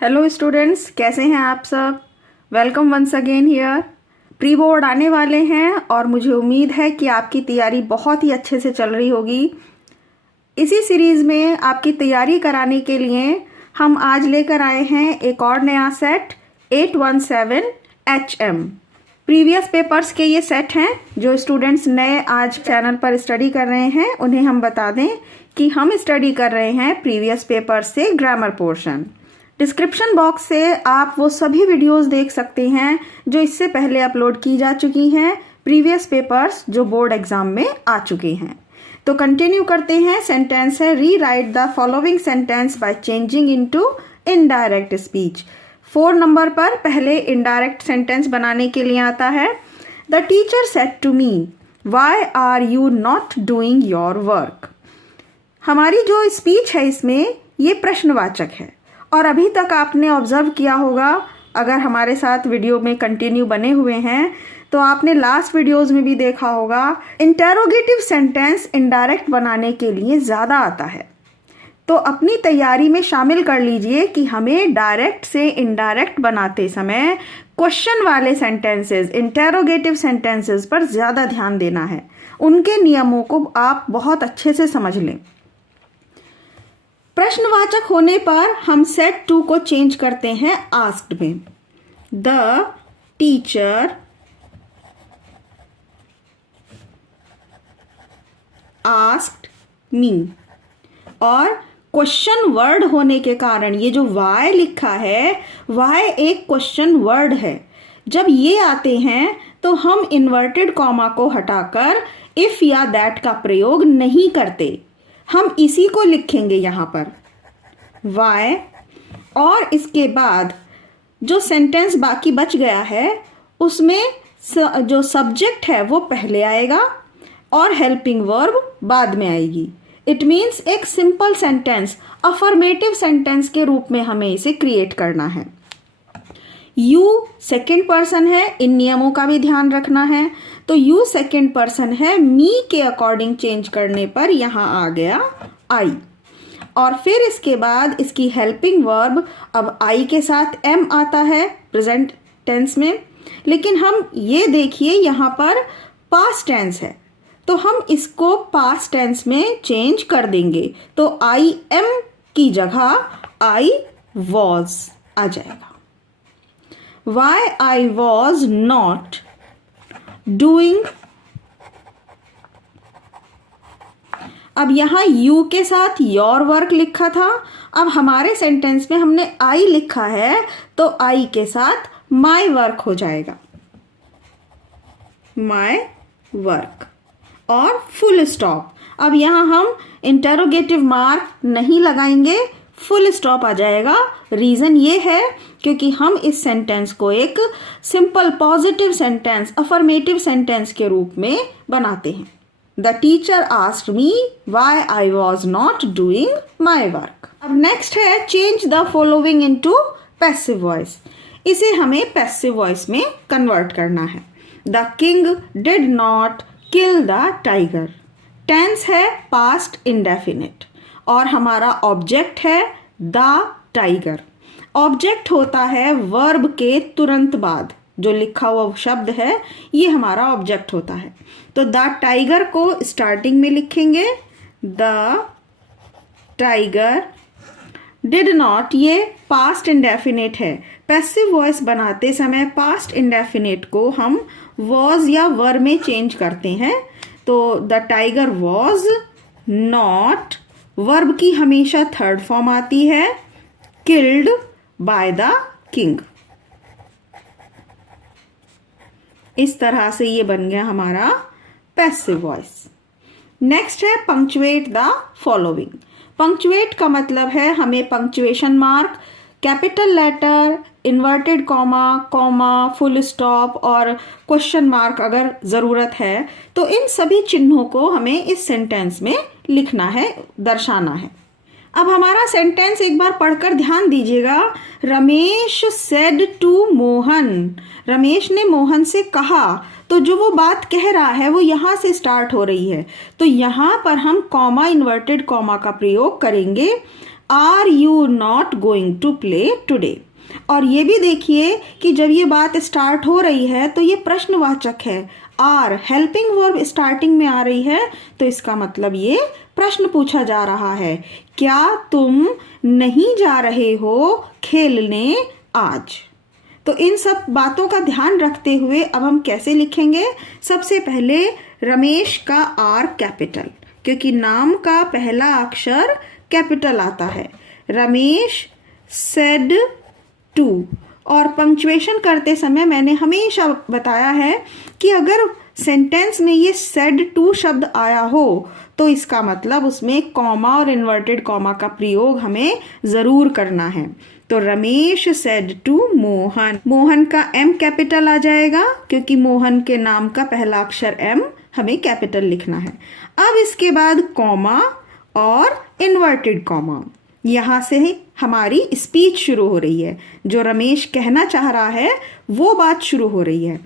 Hello students, कैसे हैं आप सब। Welcome once again here. Pre board आने वाले हैं और मुझे उम्मीद है कि आपकी तैयारी बहुत ही अच्छे से चल रही होगी। इसी सीरीज़ में आपकी तैयारी कराने के लिए हम आज लेकर आए हैं एक और नया सेट 817 HM। प्रीवियस पेपर्स के ये सेट हैं। जो स्टूडेंट्स नए आज चैनल पर स्टडी कर रहे हैं उन्हें हम बता दें कि हम स्टडी कर रहे हैं प्रीवियस पेपर से ग्रामर पोर्शन। डिस्क्रिप्शन बॉक्स से आप वो सभी वीडियोस देख सकते हैं जो इससे पहले अपलोड की जा चुकी हैं, प्रीवियस पेपर्स जो बोर्ड एग्जाम में आ चुके हैं। तो कंटिन्यू करते हैं। सेंटेंस है, rewrite the following sentence by changing into indirect speech. 4 number पर पहले इनडायरेक्ट सेंटेंस बनाने के लिए आता है। The teacher said to me, why are you not doing your work. हमारी जो स्पीच है इसमें ये प्रश्नवाचक है और अभी तक आपने ऑब्जर्व किया होगा, अगर हमारे साथ वीडियो में कंटिन्यू बने हुए हैं तो आपने लास्ट वीडियोस में भी देखा होगा, इंटेरोगेटिव सेंटेंस इनडायरेक्ट बनाने के लिए ज़्यादा आता है। तो अपनी तैयारी में शामिल कर लीजिए कि हमें डायरेक्ट से इनडायरेक्ट बनाते समय क्वेश्चन वाले सेंटेंसेस, इंटेरोगेटिव सेंटेंसेस पर ज़्यादा ध्यान देना है। उनके नियमों को आप बहुत अच्छे से समझ लें। प्रश्नवाचक होने पर हम सेड टू को चेंज करते हैं आस्क्ड में। द टीचर आस्क्ड मी, और क्वेश्चन वर्ड होने के कारण ये जो वाई लिखा है, वाई एक क्वेश्चन वर्ड है। जब ये आते हैं तो हम इन्वर्टेड कॉमा को हटाकर इफ या दैट का प्रयोग नहीं करते, हम इसी को लिखेंगे यहाँ पर वाई, और इसके बाद जो सेंटेंस बाकी बच गया है उसमें जो सब्जेक्ट है वो पहले आएगा और हेल्पिंग वर्ब बाद में आएगी। इट मीन्स एक सिंपल सेंटेंस, अफर्मेटिव सेंटेंस के रूप में हमें इसे क्रिएट करना है। यू सेकेंड पर्सन है, इन नियमों का भी ध्यान रखना है। तो यू सेकेंड पर्सन है, मी के अकॉर्डिंग चेंज करने पर यहाँ आ गया आई, और फिर इसके बाद इसकी हेल्पिंग वर्ब अब आई के साथ एम आता है प्रेजेंट टेंस में। लेकिन हम ये देखिए यहाँ पर पास्ट टेंस है तो हम इसको पास्ट टेंस में चेंज कर देंगे, तो आई एम की जगह आई वॉज आ जाएगा। Why I was not doing, अब यहाँ you के साथ your work लिखा था, अब हमारे सेंटेंस में हमने I लिखा है तो I के साथ my work हो जाएगा, my work, और फुल स्टॉप। अब यहाँ हम इंटरोगेटिव मार्क नहीं लगाएंगे, फुल स्टॉप आ जाएगा। रीज़न ये है क्योंकि हम इस सेंटेंस को एक simple positive sentence, affirmative sentence के रूप में बनाते हैं। The teacher asked me why I was not doing my work. अब नेक्स्ट है change the following into passive voice. इसे हमें पैसिव वॉइस में कन्वर्ट करना है। The king did not kill the tiger. Tense है पास्ट इंडेफिनिट और हमारा ऑब्जेक्ट है द टाइगर। ऑब्जेक्ट होता है वर्ब के तुरंत बाद, जो लिखा हुआ शब्द है ये हमारा ऑब्जेक्ट होता है। तो द टाइगर को स्टार्टिंग में लिखेंगे, द टाइगर डिड नॉट, ये पास्ट इंडेफिनिट है। पैसिव वॉइस बनाते समय पास्ट इंडेफिनिट को हम वॉज या वर में चेंज करते हैं। तो the tiger was not, verb की हमेशा थर्ड फॉर्म आती है, किल्ड बाय द किंग। इस तरह से ये बन गया हमारा पैसिव वॉइस। नेक्स्ट है पंक्चुएट द फॉलोइंग। पंक्चुएट का मतलब है हमें punctuation mark, capital letter, inverted comma, comma, full stop और क्वेश्चन मार्क अगर ज़रूरत है तो इन सभी चिन्हों को हमें इस सेंटेंस में लिखना है, दर्शाना है। अब हमारा सेंटेंस एक बार पढ़कर ध्यान दीजिएगा। रमेश सेड टू मोहन, रमेश ने मोहन से कहा, तो जो वो बात कह रहा है वो यहाँ से स्टार्ट हो रही है, तो यहाँ पर हम कॉमा, इन्वर्टेड कॉमा का प्रयोग करेंगे। Are you not going to play today. और ये भी देखिए कि जब ये बात स्टार्ट हो रही है तो ये प्रश्नवाचक है। आर हेल्पिंग वर्ब स्टार्टिंग में आ रही है तो इसका मतलब ये प्रश्न पूछा जा रहा है, क्या तुम नहीं जा रहे हो खेलने आज। तो इन सब बातों का ध्यान रखते हुए अब हम कैसे लिखेंगे। सबसे पहले रमेश का आर कैपिटल, क्योंकि नाम का पहला अक्षर कैपिटल आता है। Ramesh said to. और पंक्चुएशन करते समय मैंने हमेशा बताया है कि अगर सेंटेंस में ये सेड टू शब्द आया हो तो इसका मतलब उसमें कॉमा और इन्वर्टेड कॉमा का प्रयोग हमें ज़रूर करना है। तो रमेश सेड टू मोहन, मोहन का एम कैपिटल आ जाएगा क्योंकि मोहन के नाम का पहला अक्षर एम हमें कैपिटल लिखना है। अब इसके बाद कॉमा और इन्वर्टेड कॉमा, यहाँ से ही हमारी स्पीच शुरू हो रही है। जो रमेश कहना चाह रहा है वो बात शुरू हो रही है।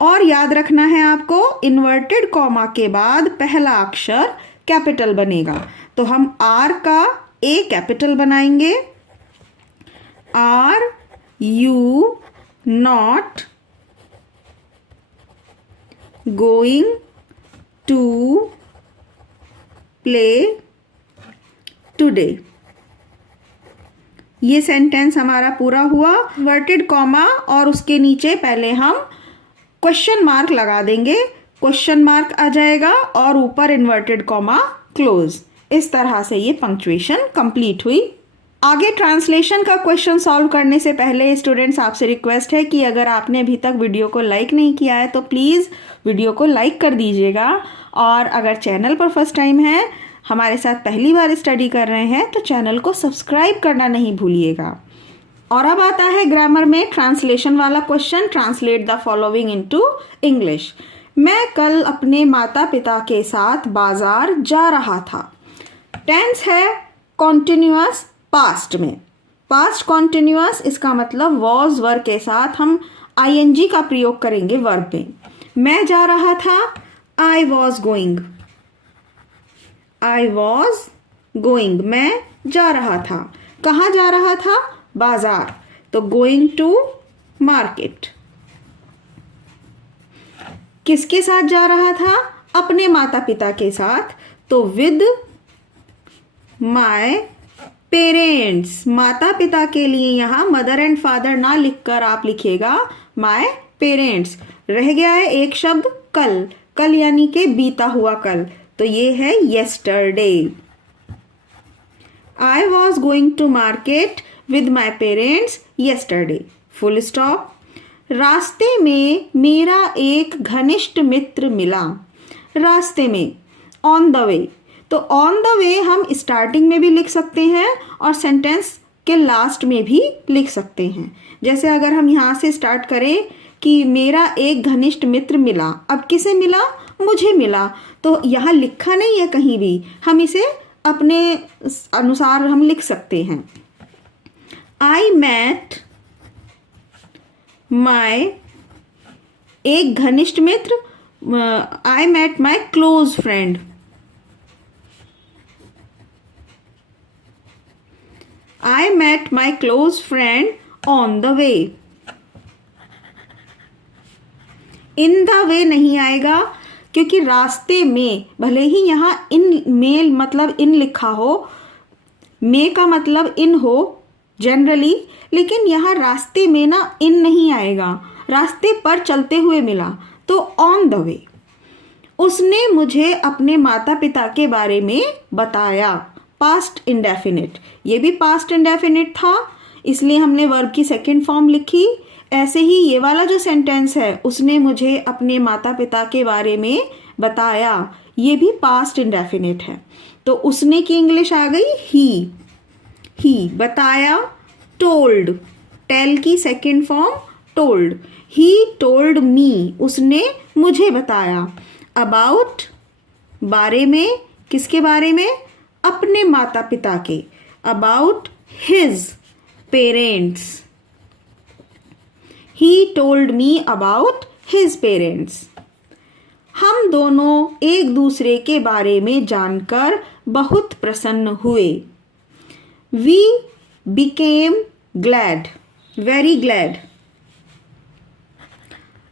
और याद रखना है आपको, इन्वर्टेड कॉमा के बाद पहला अक्षर कैपिटल बनेगा। तो हम आर का ए कैपिटल बनाएंगे। Are you not going to play today. ये सेंटेंस हमारा पूरा हुआ। इन्वर्टेड कॉमा और उसके नीचे पहले हम क्वेश्चन मार्क लगा देंगे, क्वेश्चन मार्क आ जाएगा और ऊपर इन्वर्टेड कॉमा क्लोज। इस तरह से ये पंक्चुएशन कंप्लीट हुई। आगे ट्रांसलेशन का क्वेश्चन सॉल्व करने से पहले स्टूडेंट्स आपसे रिक्वेस्ट है कि अगर आपने अभी तक वीडियो को लाइक नहीं किया है तो प्लीज़ वीडियो को लाइक कर दीजिएगा। और अगर चैनल पर फर्स्ट टाइम है, हमारे साथ पहली बार स्टडी कर रहे हैं, तो चैनल को सब्सक्राइब करना नहीं भूलिएगा। और अब आता है ग्रामर में ट्रांसलेशन वाला question. Translate the following into English. मैं कल अपने माता पिता के साथ बाजार जा रहा था। टेंस है कॉन्टिन्यूअस पास्ट में। पास्ट कॉन्टिन्यूअस, इसका मतलब वॉज वर्ब के साथ हम आईएनजी का प्रयोग करेंगे वर्ब में। मैं जा रहा था, I was going. I was going, मैं जा रहा था। कहाँ जा रहा था? बाजार। तो गोइंग टू मार्केट। किसके साथ जा रहा था? अपने माता पिता के साथ। तो विद माय पेरेंट्स। माता पिता के लिए यहाँ मदर एंड फादर ना लिखकर आप लिखिएगा माय पेरेंट्स। रह गया है एक शब्द कल। कल यानी कि बीता हुआ कल, तो ये है yesterday। I was going to market with my parents yesterday। Full stop. रास्ते में मेरा एक घनिष्ठ मित्र मिला। रास्ते में, ऑन द वे। तो ऑन द वे हम स्टार्टिंग में भी लिख सकते हैं और सेंटेंस के लास्ट में भी लिख सकते हैं। जैसे अगर हम यहाँ से स्टार्ट करें कि मेरा एक घनिष्ठ मित्र मिला, अब किसे मिला? मुझे मिला। तो यहाँ लिखा नहीं है कहीं भी, हम इसे अपने अनुसार हम लिख सकते हैं। आई मैट माई, एक घनिष्ठ मित्र, I met my close friend. I met my close friend on the way. In the way नहीं आएगा क्योंकि रास्ते में, भले ही यहाँ इन में मतलब इन लिखा हो, में का मतलब इन हो जनरली, लेकिन यहाँ रास्ते में ना इन नहीं आएगा। रास्ते पर चलते हुए मिला तो ऑन द वे। उसने मुझे अपने माता पिता के बारे में बताया। पास्ट इंडेफिनिट, ये भी पास्ट इंडेफिनिट था इसलिए हमने वर्ब की सेकंड फॉर्म लिखी। ऐसे ही ये वाला जो सेंटेंस है, उसने मुझे अपने माता पिता के बारे में बताया, ये भी पास्ट इंडेफिनिट है। तो उसने की इंग्लिश आ गई ही। बताया टोल्ड, टेल की second form told. He told me, उसने मुझे बताया। अबाउट, बारे में, किसके बारे में? अपने माता पिता के। About his parents. He told me about his parents। हम दोनों एक दूसरे के बारे में जानकर बहुत प्रसन्न हुए। We became glad, very glad.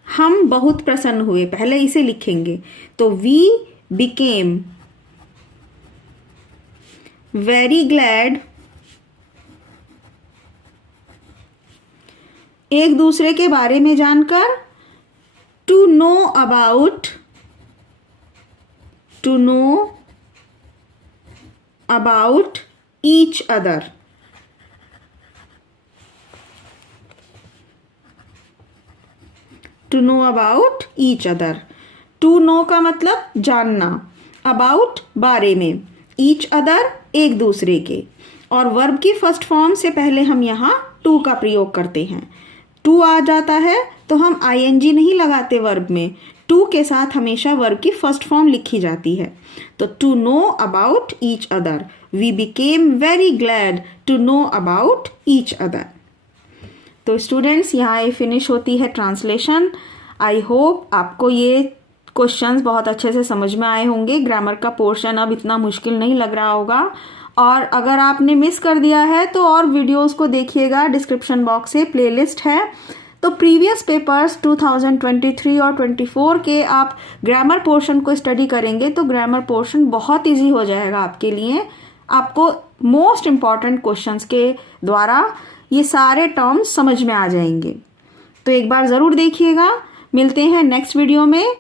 हम बहुत प्रसन्न हुए, पहले इसे लिखेंगे। तो वी बिकेम वेरी ग्लैड, एक दूसरे के बारे में जानकर। To know about, to know about each other, to know about each other. To know का मतलब जानना, अबाउट बारे में, ईच अदर एक दूसरे के। और वर्ब की फर्स्ट फॉर्म से पहले हम यहाँ टू का प्रयोग करते हैं। टू आ जाता है तो हम आईएनजी नहीं लगाते वर्ब में, टू के साथ हमेशा वर्ब की फर्स्ट फॉर्म लिखी जाती है। तो to know about each other, we became very glad to know about each other. तो स्टूडेंट्स, यहाँ ये फिनिश होती है ट्रांसलेशन। आई होप आपको ये क्वेश्चंस बहुत अच्छे से समझ में आए होंगे। ग्रामर का पोर्शन अब इतना मुश्किल नहीं लग रहा होगा। और अगर आपने मिस कर दिया है तो और वीडियोस को देखिएगा, डिस्क्रिप्शन बॉक्स से प्लेलिस्ट है। तो प्रीवियस पेपर्स 2023 और 24 के आप ग्रामर पोर्शन को स्टडी करेंगे तो ग्रामर पोर्शन बहुत इजी हो जाएगा आपके लिए। आपको मोस्ट इम्पॉर्टेंट क्वेश्चंस के द्वारा ये सारे टर्म्स समझ में आ जाएंगे। तो एक बार ज़रूर देखिएगा। मिलते हैं नेक्स्ट वीडियो में।